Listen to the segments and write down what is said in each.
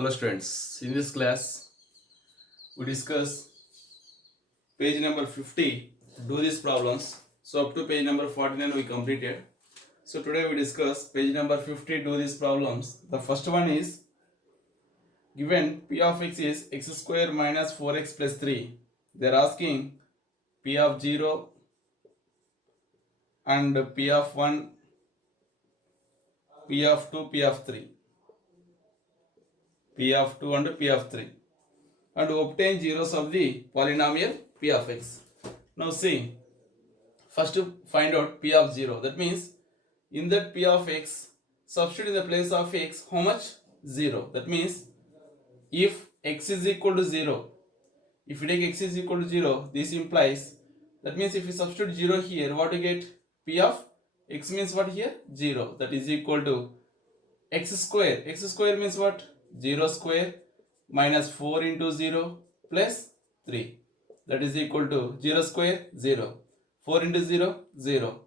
Hello students, in this class we discuss page number 50, do these problems. So up to page number 49 we completed. So today we discuss page number 50, do these problems. The first one is given p of x is x square minus 4x plus 3. They are asking p of 0 and p of 1, p of 2, p of 3. P of 2 and p of 3. And to obtain zeros of the polynomial p of x. Now see, first to find out p of 0. That means in that p of x, substitute in the place of x how much? 0. That means if x is equal to 0, if you take x is equal to 0, this implies, that means if you substitute 0 here, what you get? P of x means what here? 0. That is equal to x square. X square means what? 0 square minus 4 into 0 plus 3. That is equal to 0 square 0. 4 into 0 0.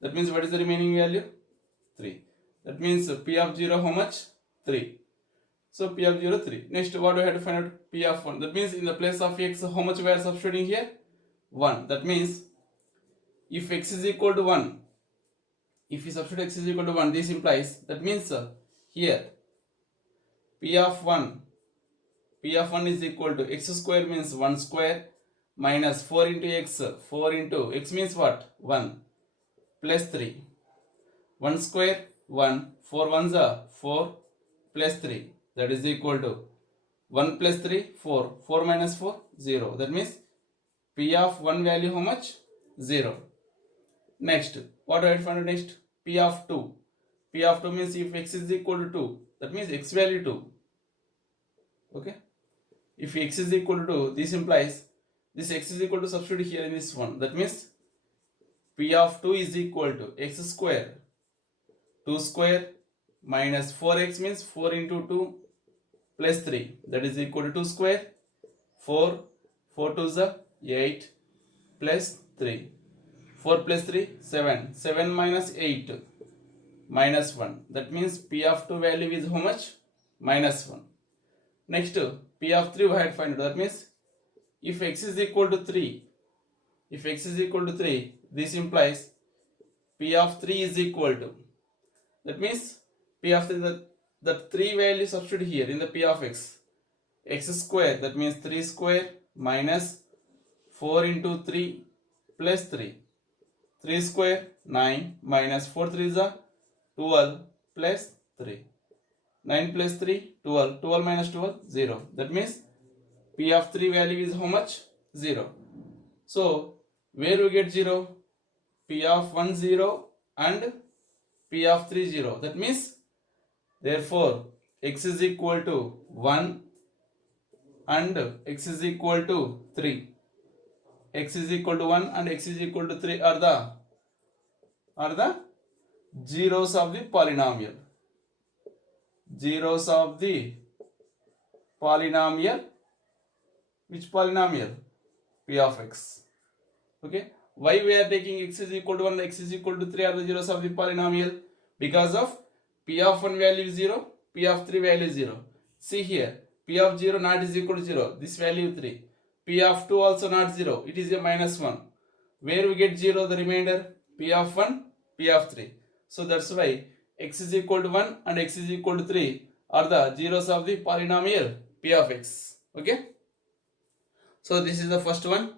That means what is the remaining value? 3. That means p of 0 how much? 3. So p of 0 3. Next what we have to find out? P of 1. That means in the place of x how much we are substituting here? 1. That means if x is equal to 1, if we substitute x is equal to 1, this implies, that means here p of 1 is equal to x square means 1 square minus 4 into x. 4 into x means what? 1 plus 3. 1 square 1, 4 ones are 4 plus 3. That is equal to 1 plus 3 4. 4 minus 4 0. That means p of 1 value how much? 0. Next, what do I find out next? P of 2. P of 2 means if x is equal to 2, that means x value 2. Okay. If x is equal to 2, this implies this x is equal to substitute here in this one. That means p of 2 is equal to x square 2 square minus 4x means 4 into 2 plus 3. That is equal to 2 square 4. 4 2 is 8 plus 3. 4 plus 3 7. 7 minus 8 minus 1. That means p of 2 value is how much? Minus 1. Next, p of 3 we had to find out. That means if x is equal to 3, this implies p of 3 is equal to, that means p of 3, the 3 value substitute here in the p of x square, that means 3 square minus 4 into 3 plus 3. 3 square 9 minus 4 3 is 12 plus 3. 9 plus 3 12. 12 minus 12 0. That means p of 3 value is how much? 0. So where we get 0? P of 1 0 and p of 3 0. That means therefore x is equal to 1 and x is equal to 3. X is equal to 1 and x is equal to 3 are the zeros of the polynomial. Zeros of the polynomial. Which polynomial? P of x. Okay. Why we are taking x is equal to 1 and x is equal to 3 are the zeros of the polynomial? Because of p of 1 value is 0, p of 3 value is 0. See here, p of 0 not is equal to 0. This value 3. P of 2 also not 0. It is a minus 1. Where we get 0? The remainder p of 1, p of 3. So that's why x is equal to 1 and x is equal to 3 are the zeros of the polynomial p of x. Okay. So this is the first one.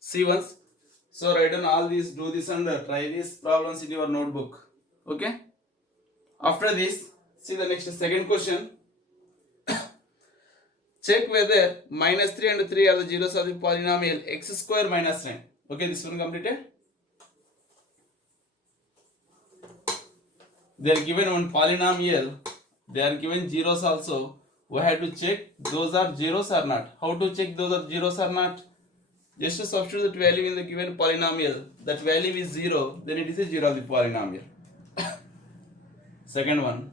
See once. So write down all these, do this and try these problems in your notebook. Okay. After this, see the next second question. Check whether minus 3 and 3 are the zeros of the polynomial x square minus 9. Okay, this one completed. They are given one polynomial. They are given zeros also. We have to check those are zeros or not. How to check those are zeros or not? Just to substitute that value in the given polynomial. That value is 0. Then it is a zero of the polynomial. Second one.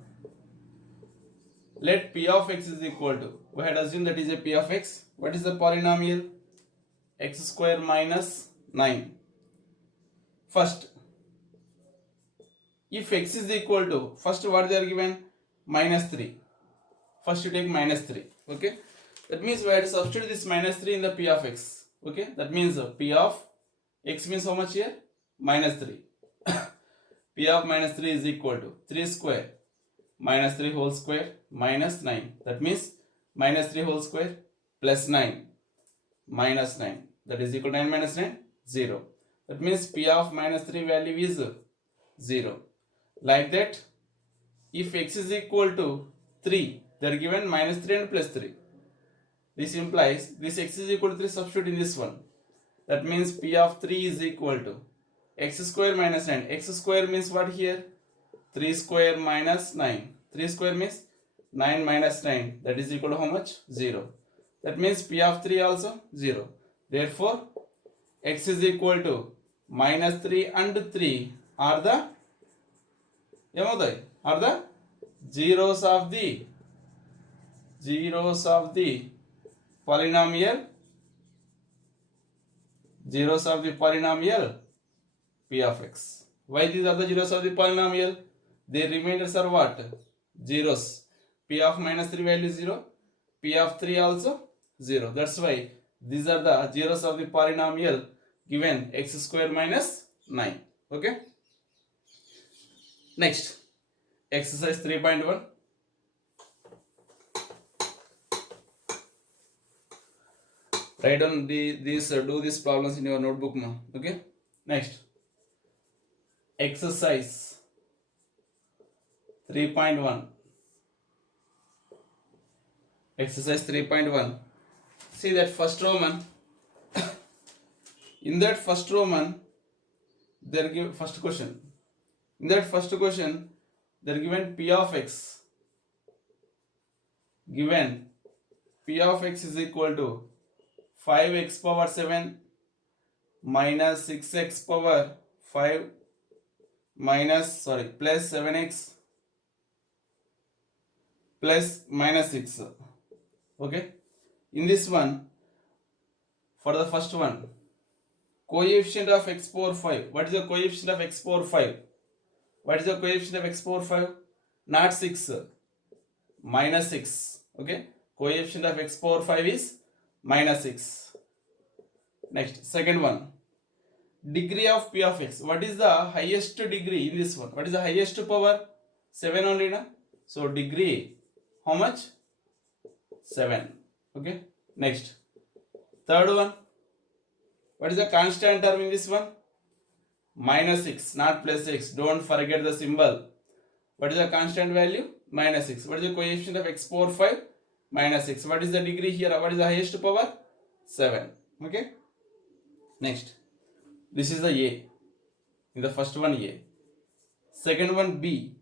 Let p of x is equal to, we had assumed that is a p of x. What is the polynomial? X square minus 9. First, if x is equal to, first what they are given? Minus 3. first you take minus 3. Okay, that means we have to substitute this minus 3 in the p of x. Okay, that means p of x means how much here? Minus 3. P of minus 3 is equal to 3 square minus 3 whole square minus 9. That means minus 3 whole square plus 9 minus 9. That is equal to 9 minus 9, 0. That means P of minus 3 value is 0. Like that, if x is equal to 3, they are given minus 3 and plus 3. This implies this x is equal to 3, substitute in this one. That means P of 3 is equal to x square minus 9. X square means what here? 3 square minus 9. 3 square means 9 minus 9. That is equal to how much? 0. That means P of 3 also 0. Therefore, x is equal to minus 3 and 3 are the zeros of the polynomial p of x. Why these are the zeros of the polynomial? Their remainders are what? Zeros. P of minus 3 value is 0. P of 3 also 0. That's why these are the zeros of the polynomial given x square minus 9. Okay. Next, exercise 3.1. Write down do these problems in your notebook now. Okay. Next, exercise 3.1. Exercise 3.1. See that first Roman. In that first Roman, they give first question. In that first question, they are given P of x. Given P of x is equal to 5x power 7 minus 6x power 5 plus 7x plus minus 6. Okay. In this one, for the first one, coefficient of x power 5. What is the coefficient of x power 5? What is the coefficient of x power 5? Not 6, minus 6. Okay. Coefficient of x power 5 is minus 6. Next, second one. Degree of p of x. What is the highest degree in this one? What is the highest power? 7 only, na? So, degree, how much? 7. Okay. Next, third one. What is the constant term in this one? Minus 6, not plus 6. Don't forget the symbol. What is the constant value? Minus 6. What is the coefficient of x power 5? Minus 6. What is the degree here? What is the highest power? 7. Okay. Next, this is the A. In the first one, A. Second one, B.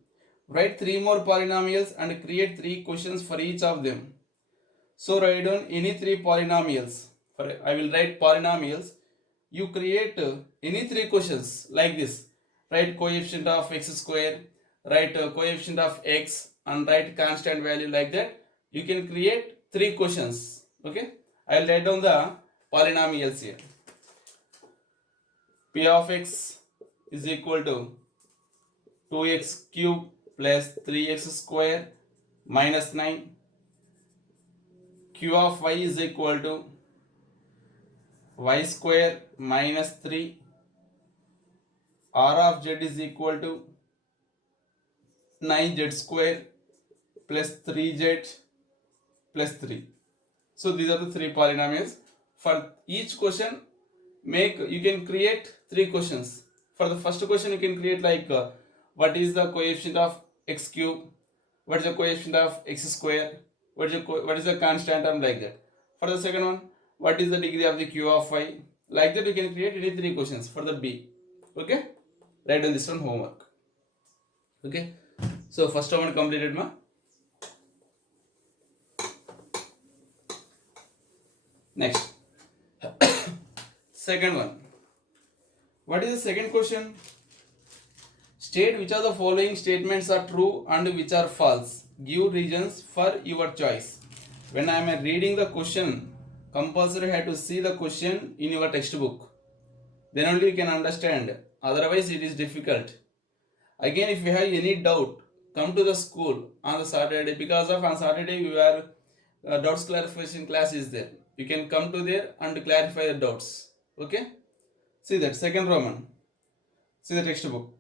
Write 3 more polynomials and create 3 questions for each of them. So write down any 3 polynomials. I will write polynomials. You create any 3 questions like this. Write coefficient of x square, write coefficient of x, and write constant value like that. You can create 3 questions. Okay. I will write down the polynomials here. P of x is equal to 2x cube plus 3x square minus 9. Q of y is equal to y square minus 3. R of z is equal to 9z square plus 3z plus 3. So these are the 3 polynomials. For each question, you can create 3 questions. For the first question, you can create like what is the coefficient of x cube, what is the coefficient of x square, what is the constant term, like that. For the second one, what is the degree of the q of y, like that you can create any 3 questions for the B. Okay, write down this one homework. Okay, so first one completed, ma. Next, second one. What is the second question? State which of the following statements are true and which are false. Give reasons for your choice. When I am reading the question, compulsory have to see the question in your textbook. Then only you can understand. Otherwise, it is difficult. Again, if you have any doubt, come to the school on the Saturday, because of on Saturday you are doubts clarification class is there. You can come to there and clarify the doubts. Okay. See that second Roman. See the textbook.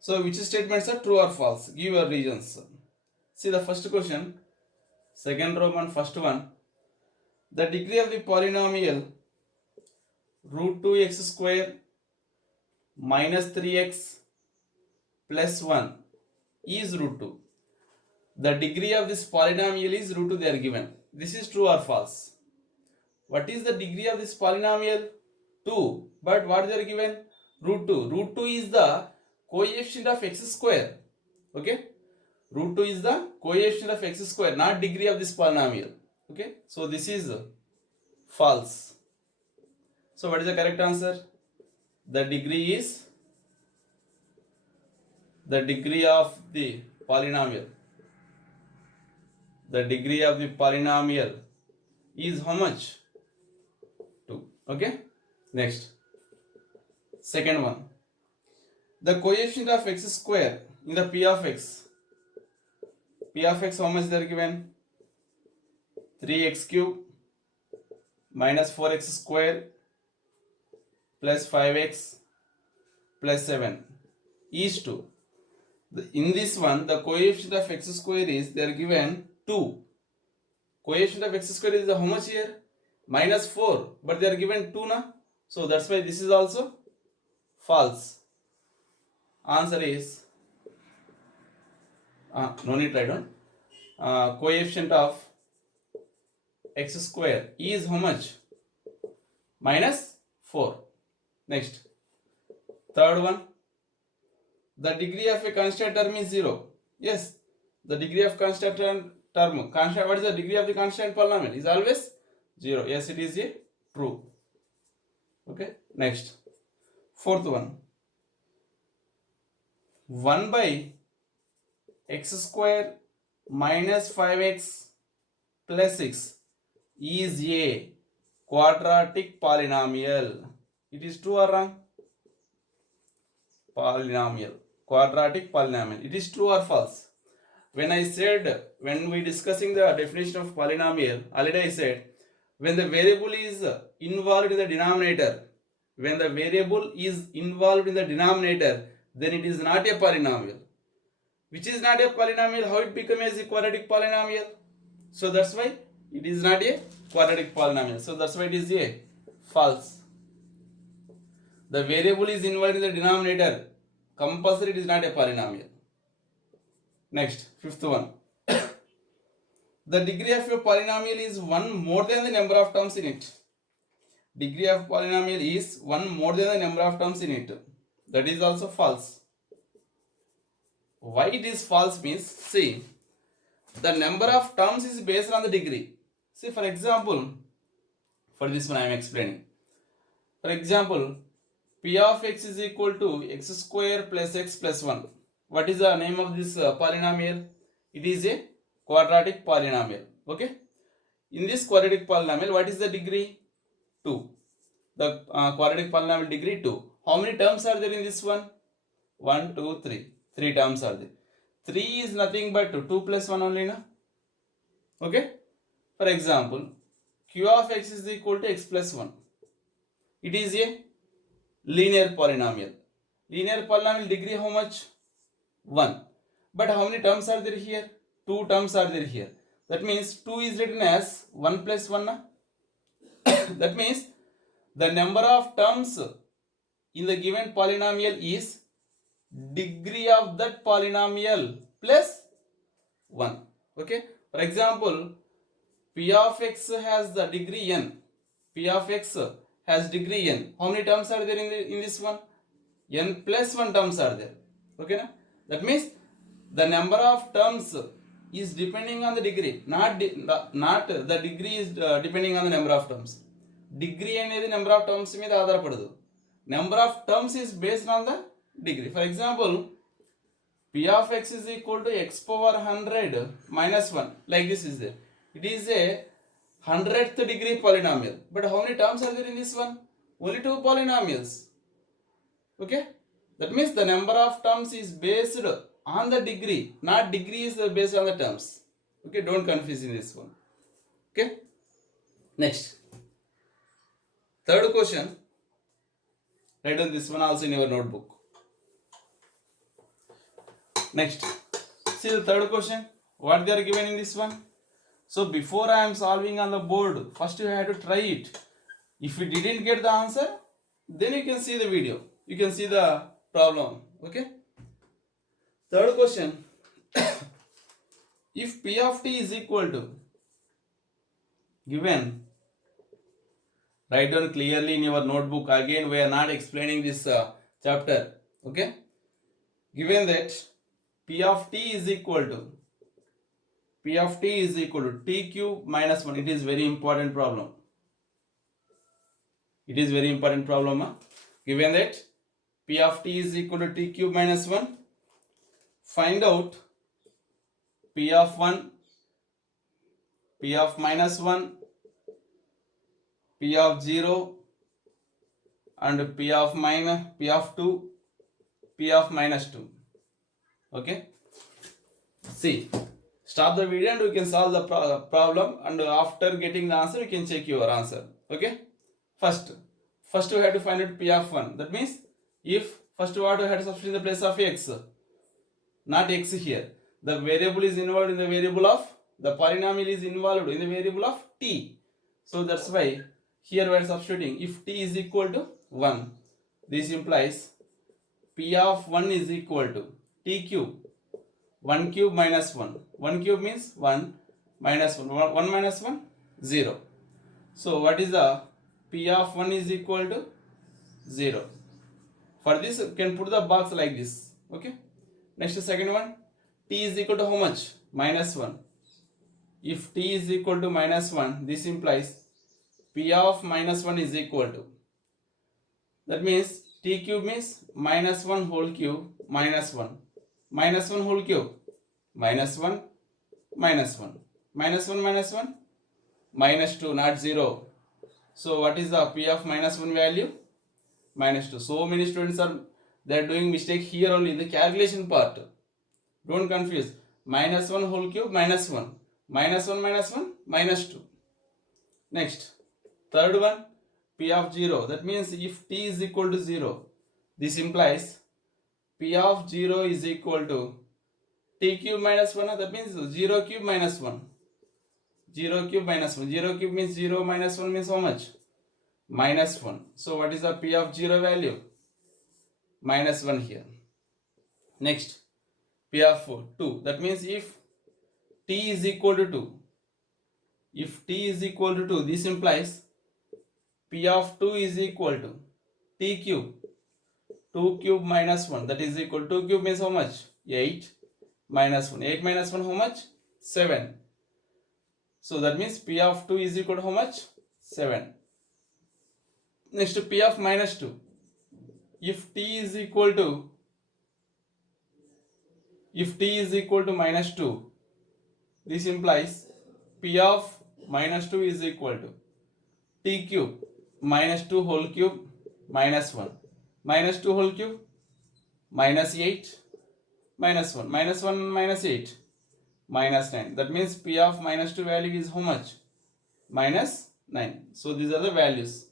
So which statements are true or false? Give your reasons. See the first question. Second Roman, first one. The degree of the polynomial root 2x square minus 3x plus 1 is root 2. The degree of this polynomial is root 2, they are given. This is true or false? What is the degree of this polynomial? 2. But what they are given? Root 2. Root 2 is the coefficient of x square. Okay? Root 2 is the coefficient of x square, not degree of this polynomial. Okay? So this is false. So what is the correct answer? The degree is the degree of the polynomial. The degree of the polynomial is how much? 2. Okay? Next. Second one. The coefficient of x square in the p of x. P of x how much they are given? 3x cube minus 4x square plus 5x plus 7 is 2. In this one, the coefficient of x square is, they are given 2. Coefficient of x square is how much here? Minus 4. But they are given 2 na? So that's why this is also false. Answer is, no need to write down. Coefficient of x square is how much? Minus 4. Next. Third one. The degree of a constant term is 0. Yes. The degree of constant term. Constant. What is the degree of the constant polynomial? Is always 0. Yes, it is a true. Okay. Next. Fourth one. 1 by x square minus 5x plus 6 is a quadratic polynomial. It is true or wrong? Polynomial. Quadratic polynomial. It is true or false? When I said, when we discussing the definition of polynomial, already I said, when the variable is involved in the denominator, when the variable is involved in the denominator, then it is not a polynomial. Which is not a polynomial, how it becomes a quadratic polynomial? So that's why it is not a quadratic polynomial. So that's why it is a false. The variable is involved in the denominator, compulsory it is not a polynomial. Next, fifth one. The degree of a polynomial is 1 more than the number of terms in it. Degree of polynomial is 1 more than the number of terms in it. That is also false. Why it is false means, see, the number of terms is based on the degree. See, for example, for this one I am explaining. For example, p of x is equal to x square plus x plus 1. What is the name of this polynomial? It is a quadratic polynomial. Okay. In this quadratic polynomial, what is the degree? 2. The quadratic polynomial degree 2. How many terms are there in this one? 1, 2, 3. 3 terms are there. 3 is nothing but 2 plus 1 only, na? Okay. For example, q of x is equal to x plus 1. It is a linear polynomial. Linear polynomial degree how much? 1. But how many terms are there here? 2 terms are there here. That means 2 is written as 1 plus 1. Na? That means the number of terms in the given polynomial is degree of that polynomial plus 1. Okay. For example, p of x has the degree n. P of x has degree n. How many terms are there in this one? N plus 1 terms are there. Okay. Na? That means the number of terms is depending on the degree. Not the degree is depending on the number of terms. Degree అనేది number of terms మీద ఆధారపడదు. Number of terms is based on the degree. For example, p of x is equal to x power 100 minus 1. Like this is there. It is a 100th degree polynomial. But how many terms are there in this one? Only 2 polynomials. Okay. That means the number of terms is based on the degree, not degree is based on the terms. Okay, don't confuse in this one. Okay, next, third question. Write down this one also in your notebook. Next, see the third question. What they are given in this one. So before I am solving on the board, first you have to try it. If you didn't get the answer, then you can see the video. You can see the problem. Okay. Third question. If P of t is equal to given, write down clearly in your notebook. Again, we are not explaining this chapter. Okay. Given that P of t is equal to t cube minus 1. It is very important problem. It is very important problem. Given that P of t is equal to t cube minus 1, find out P of 1, P of minus 1, P of 0 and P of 2, P of minus 2. Okay. See, stop the video and we can solve the problem, and after getting the answer you can check your answer. Okay. First we have to find out P of 1. That means if first what we have to substitute in the place of x, not x here. The variable is involved in the variable of, the polynomial is involved in the variable of t. So that's why here we are substituting. If t is equal to 1, this implies P of 1 is equal to t cube. 1 cube minus 1. 1 cube means 1 minus 1. 1 minus 1, 0. So what is the P of 1 is equal to 0. For this you can put the box like this. Okay. Next, second one. T is equal to how much? Minus 1. If t is equal to minus 1, this implies P of minus 1 is equal to. That means t cube means minus 1 whole cube minus 1. Minus 1 whole cube, minus 1, minus 1, minus 1, minus 1, minus 2, not 0. So what is the P of minus 1 value? Minus 2. So many students are doing mistake here only in the calculation part. Don't confuse. Minus 1 whole cube, minus 1. Minus 1, minus 1, minus 2. Next, third one, P of 0. That means if t is equal to 0, this implies P of 0 is equal to t cube minus 1. That means 0 cube minus 1. 0 cube minus 1. 0 cube means 0 minus 1 means how much? Minus 1. So what is the P of 0 value? Minus 1 here. Next, P of 2. That means if t is equal to 2. If t is equal to 2, this implies P of 2 is equal to t cube. 2 cube minus 1, that is equal to 2 cube means how much? 8 minus 1. 8 minus 1 how much? 7. So that means P of 2 is equal to how much? 7. Next, P of minus 2. If t is equal to minus 2, this implies P of minus 2 is equal to t cube minus 2 whole cube minus 1. Minus 2 whole cube, minus 8, minus 1, minus 1, minus 8, minus 9. That means P of minus 2 value is how much? Minus 9. So these are the values.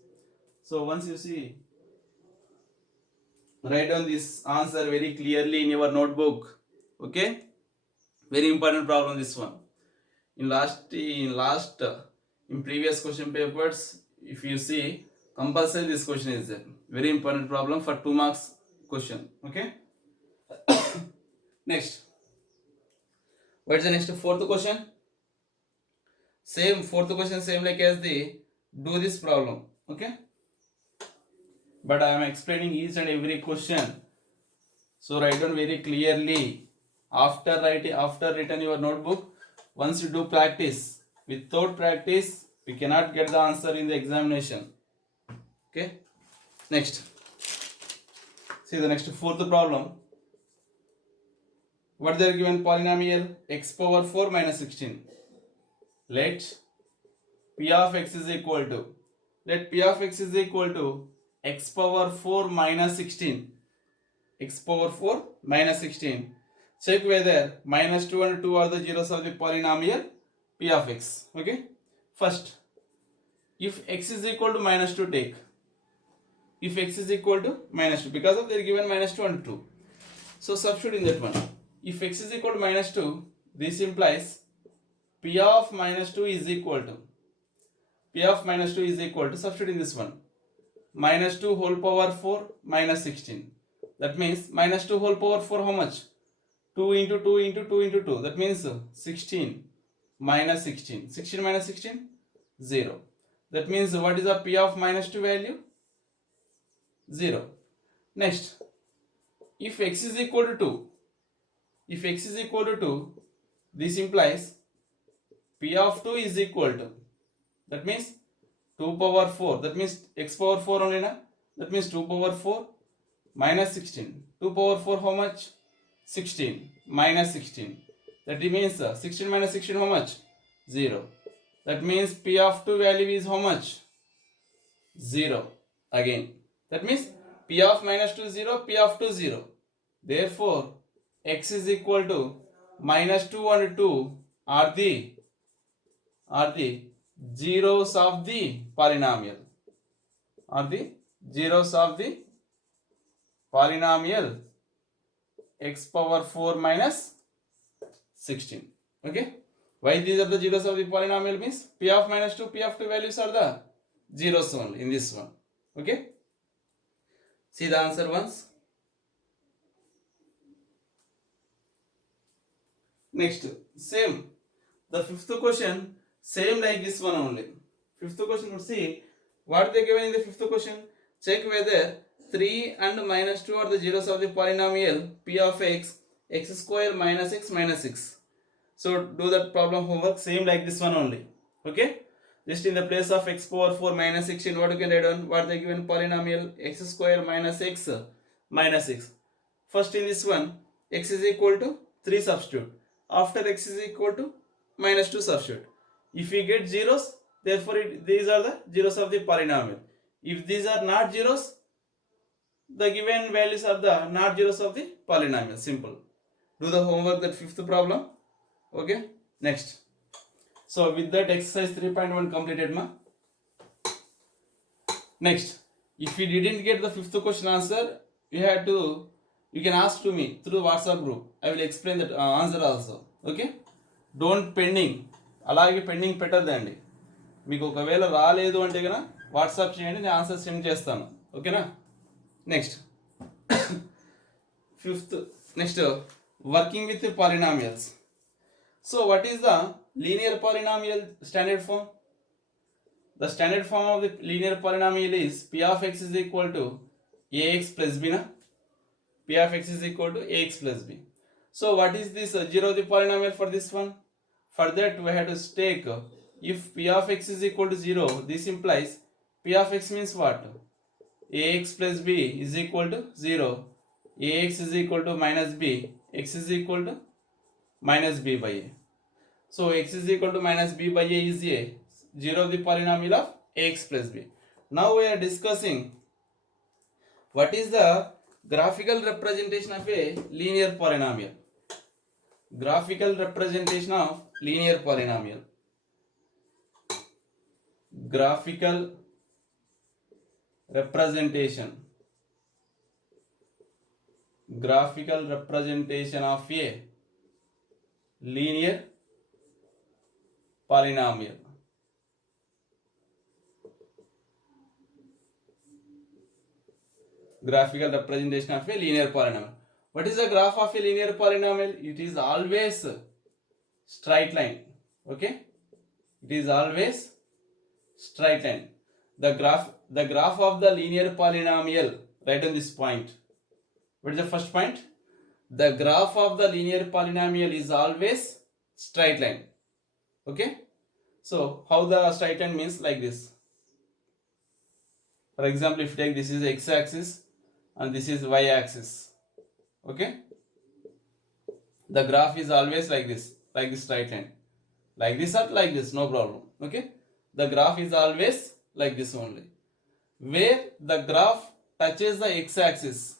So once you see, write down this answer very clearly in your notebook. Okay? Very important problem this one. In previous question papers, if you see, compulsory this question is there. Very important problem for 2 marks question. Okay. Next, what is the next? Fourth question. Same fourth question, same like as the do this problem. Okay, but I am explaining each and every question, so write down very clearly. After written your notebook, once you do practice. Without practice, we cannot get the answer in the examination. Okay. Next, see the next fourth problem. What they are given? Polynomial x power 4 minus 16. Let p of x is equal to x power 4 minus 16. X power 4 minus 16. check whether minus 2 and 2 are the zeros of the polynomial p of x. Okay, first, if x is equal to minus 2, take. If x is equal to minus 2, because of they are given minus 2 and 2, so substitute in that one. If x is equal to minus 2, this implies p of minus 2 is equal to substitute in this one, minus 2 whole power 4 minus 16. That means minus 2 whole power 4, how much? 2 into 2 into 2 into 2. That means 16 minus 16. 16 minus 16, 0. That means what is the p of minus 2 value? 0. Next, if x is equal to 2, this implies p of 2 is equal to, that means 2 power 4, that means x power 4 only na, that means 2 power 4 minus 16. 2 power 4 how much? 16 minus 16. That means 16 minus 16 how much? 0. That means p of 2 value is how much? 0 again. That means p of minus 2 0, p of 2 0. Therefore x is equal to minus 2 and 2 are the zeros of the polynomial. X power 4 minus 16. Okay, why these are the zeros of the polynomial means p of minus 2, p of 2 values are the zeros only in this one. Okay, see the answer once. Next, same, the fifth question, same like this one only. Fifth question, see what they given in the fifth question. Check whether 3 and minus 2 are the zeros of the polynomial p of x, x square minus x minus 6. So do that problem homework same like this one only. Okay, just in the place of x power 4 minus 16, what you can write on? What they given? Polynomial x square minus x minus 6. First in this one, x is equal to 3, substitute. After x is equal to minus 2, substitute. If we get zeros, therefore these are the zeros of the polynomial. If these are not zeros, the given values are the not zeros of the polynomial. Simple. Do the homework, that fifth problem. Okay, next. So with that, exercise 3.1 completed, ma. Next, if you didn't get the fifth question answer, you can ask to me through WhatsApp group. I will explain that answer also. Okay, don't pending, అలాగే pending పెట్టద్దండి. మీకు ఒకవేళ రాలేదు అంటే కనుక WhatsApp చేయండి, నేను answer send చేస్తాను. ఓకేనా? Next fifth, next working with polynomials. So what is the linear polynomial standard form? The standard form of the linear polynomial is p of x is equal to ax plus b, na? P of x is equal to ax plus b. So what is this zero of the polynomial for this one? For that we have to take, if p of x is equal to 0, this implies p of x means what? Ax plus b is equal to 0. Ax is equal to minus b. X is equal to minus b by a. So x is equal to minus b by a is a zero of the polynomial of ax plus b. Now we are discussing what is the graphical representation of a linear polynomial. Graphical representation of linear polynomial. Graphical representation. Graphical representation of a linear polynomial. Graphical representation of a linear polynomial. What is the graph of a linear polynomial? It is always straight line. Okay, it is always straight line. The graph of the linear polynomial, right on this point. What is the first point? The graph of the linear polynomial is always straight line. Okay, so how the straight line means like this. For example, if you take this is x axis and this is y axis. Okay, the graph is always like this straight line, like this or like this, no problem. Okay, the graph is always like this only. Where the graph touches the x axis,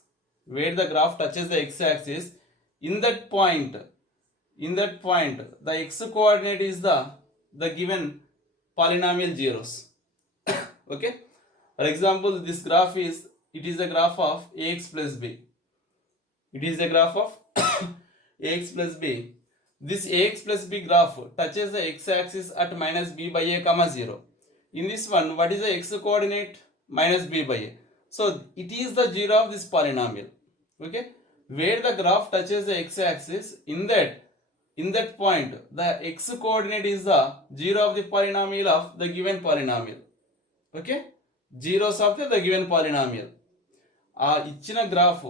in that point, the x coordinate is the given polynomial zeros. Okay, for example, this graph is, it is a graph of ax plus b. It is a graph of ax plus b. This ax plus b graph touches the x-axis at minus b by a comma 0. In this one, what is the x coordinate? Minus b by a. So it is the 0 of this polynomial. Okay, where the graph touches the x-axis, in that point, the x coordinate is the 0 of the polynomial of the given polynomial. Okay, zeros of the given polynomial. ఆ ఇచ్చిన graph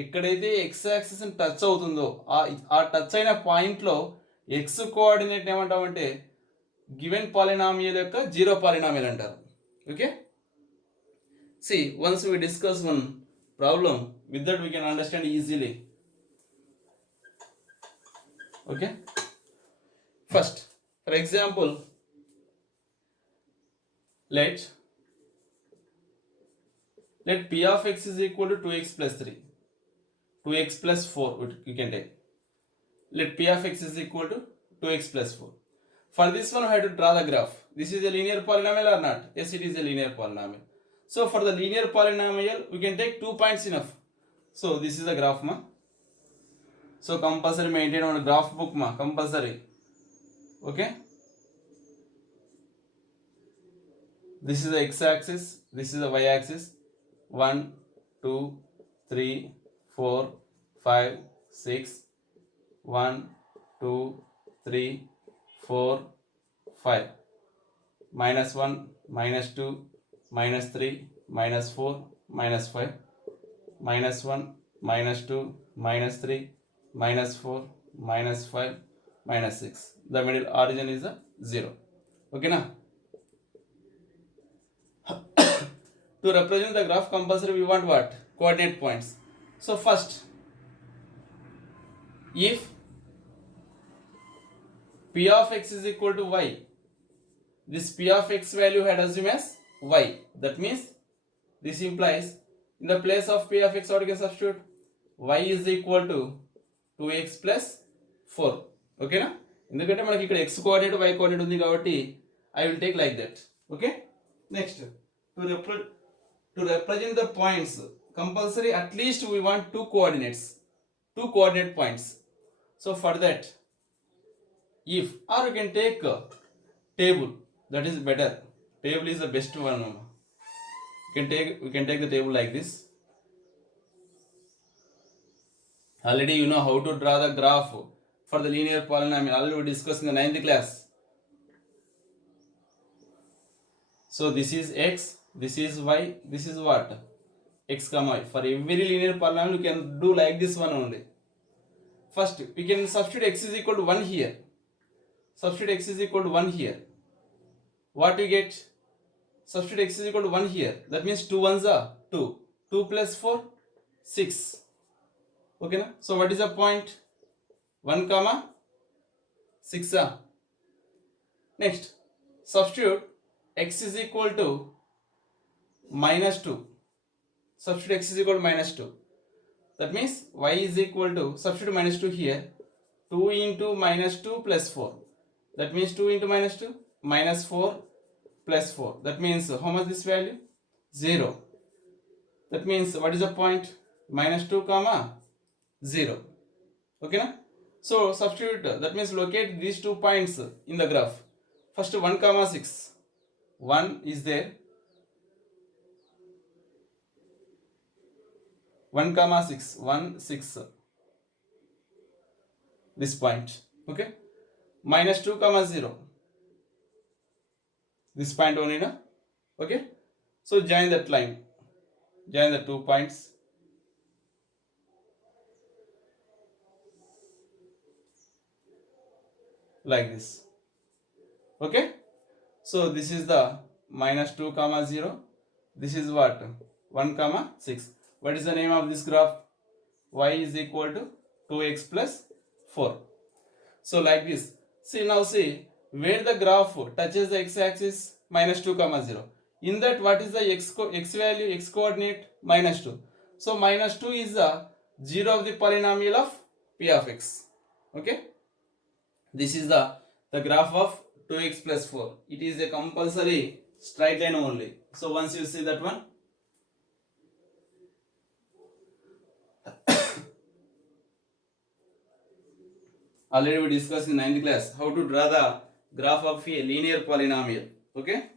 ఎక్కడైతే X axis touch అవుతుందో ఆ touch అయిన పాయింట్లో x coordinate ఏమంటామంటే given polynomial యొక్క zero polynomial అంటారు. Okay, see once we discuss one problem, with that we can understand easily. Okay, first for example, let p of x is equal to 2x plus 3, 2x plus 4 you can take. Let p of x is equal to 2x plus 4. For this one I have to draw the graph. This is a linear polynomial or not? Yes, it is a linear polynomial. So for the linear polynomial we can take 2 points enough. So this is the graph ma. So compulsory maintain on graph book ma, compulsory. Okay, this is the x-axis, this is the y-axis. 1, 2, 3, 4, 5, 6. 1, 2, 3, 4, 5. Minus 1, minus 2, minus 3, minus 4, minus 5. Minus 1, minus 2, minus 3, minus 4, minus 5, minus 6. The middle origin is a 0. Okay na? To represent the graph compulsory we want what? Coordinate points. So first, if p of x is equal to y, this p of x value had assumed as y. That means this implies in the place of p of x what you can substitute? Y is equal to 2x plus 4. Okay na? ఎందుకంటే మనకి ఇక్కడ x coordinate y coordinate ఉంది కాబట్టి I will take like that. Okay, next, to represent the points compulsory at least we want two coordinate points. So for that, if, or you can take a table, that is better. Table is the best one. We can take the table like this. Already you know how to draw the graph for the linear polynomial. Already we discussed in the 9th class. So this is x, this is y, this is what? X comma y. For every linear polynomial you can do like this one only. First we can substitute x is equal to 1 here. Substitute x is equal to 1 here. What we get? Substitute x is equal to 1 here. That means 2 ones are 2. 2 plus 4, 6. Okay na? So what is the point? 1 comma 6. Next, substitute x is equal to minus 2. Substitute x is equal to minus 2. That means y is equal to, substitute minus 2 here, 2 into minus 2 plus 4. That means 2 into minus 2, minus 4 plus 4. That means how much this value? 0. That means what is the point? Minus 2 comma 0. Okay na? So substitute, that means locate these 2 points in the graph. First 1 comma 6. 1 is there. 1 comma 6, 1, 6. This point. Okay. Minus 2 comma 0. This point only na. Okay. So join that line. Join the 2 points. Like this. Okay. So this is the minus 2 comma 0. This is what? 1 comma 6. What is the name of this graph? Y is equal to 2x plus 4. So like this. See now, see where the graph touches the x-axis, minus 2 comma 0. In that what is the x value, x coordinate? Minus 2. So minus 2 is the 0 of the polynomial of p of x. Okay, this is the graph of 2x plus 4. It is a compulsory straight line only. So once you see that one, already we discussed in 9th class how to draw the graph of a linear polynomial. Okay,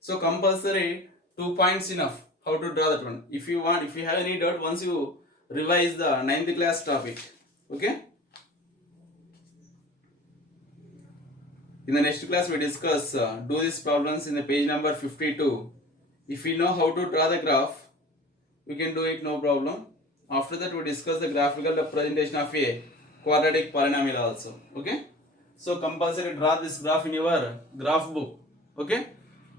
so compulsory 2 points enough. How to draw that one? If you want, if you have any doubt, once you revise the 9th class topic. Okay, in the next class we discuss do these problems in the page number 52. If we know how to draw the graph, we can do it, no problem. After that we discuss the graphical representation of a quadratic polynomial also. Okay, so compulsory draw this graph in your graph book. Okay,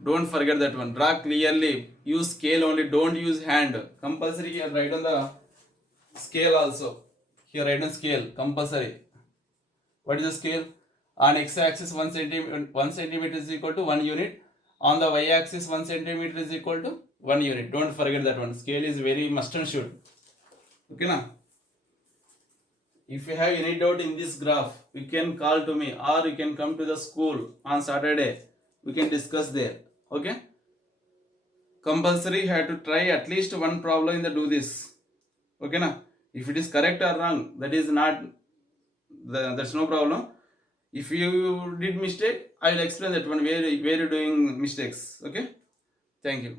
don't forget that one. Draw clearly, use scale only, don't use hand. Compulsory here write on the scale also. Here write on scale compulsory. What is the scale? On x-axis 1 centimeter is equal to 1 unit. On the y-axis 1 centimeter is equal to 1 unit. Don't forget that one. Scale is very must and should. Okay na? If you have any doubt in this graph, you can call to me or you can come to the school on Saturday. We can discuss there. Okay? Compulsory have to try at least one problem in the do this. Okay na? If it is correct or wrong, that is not that's no problem. If you did mistake, I will explain that one where you're doing mistakes. Okay, thank you.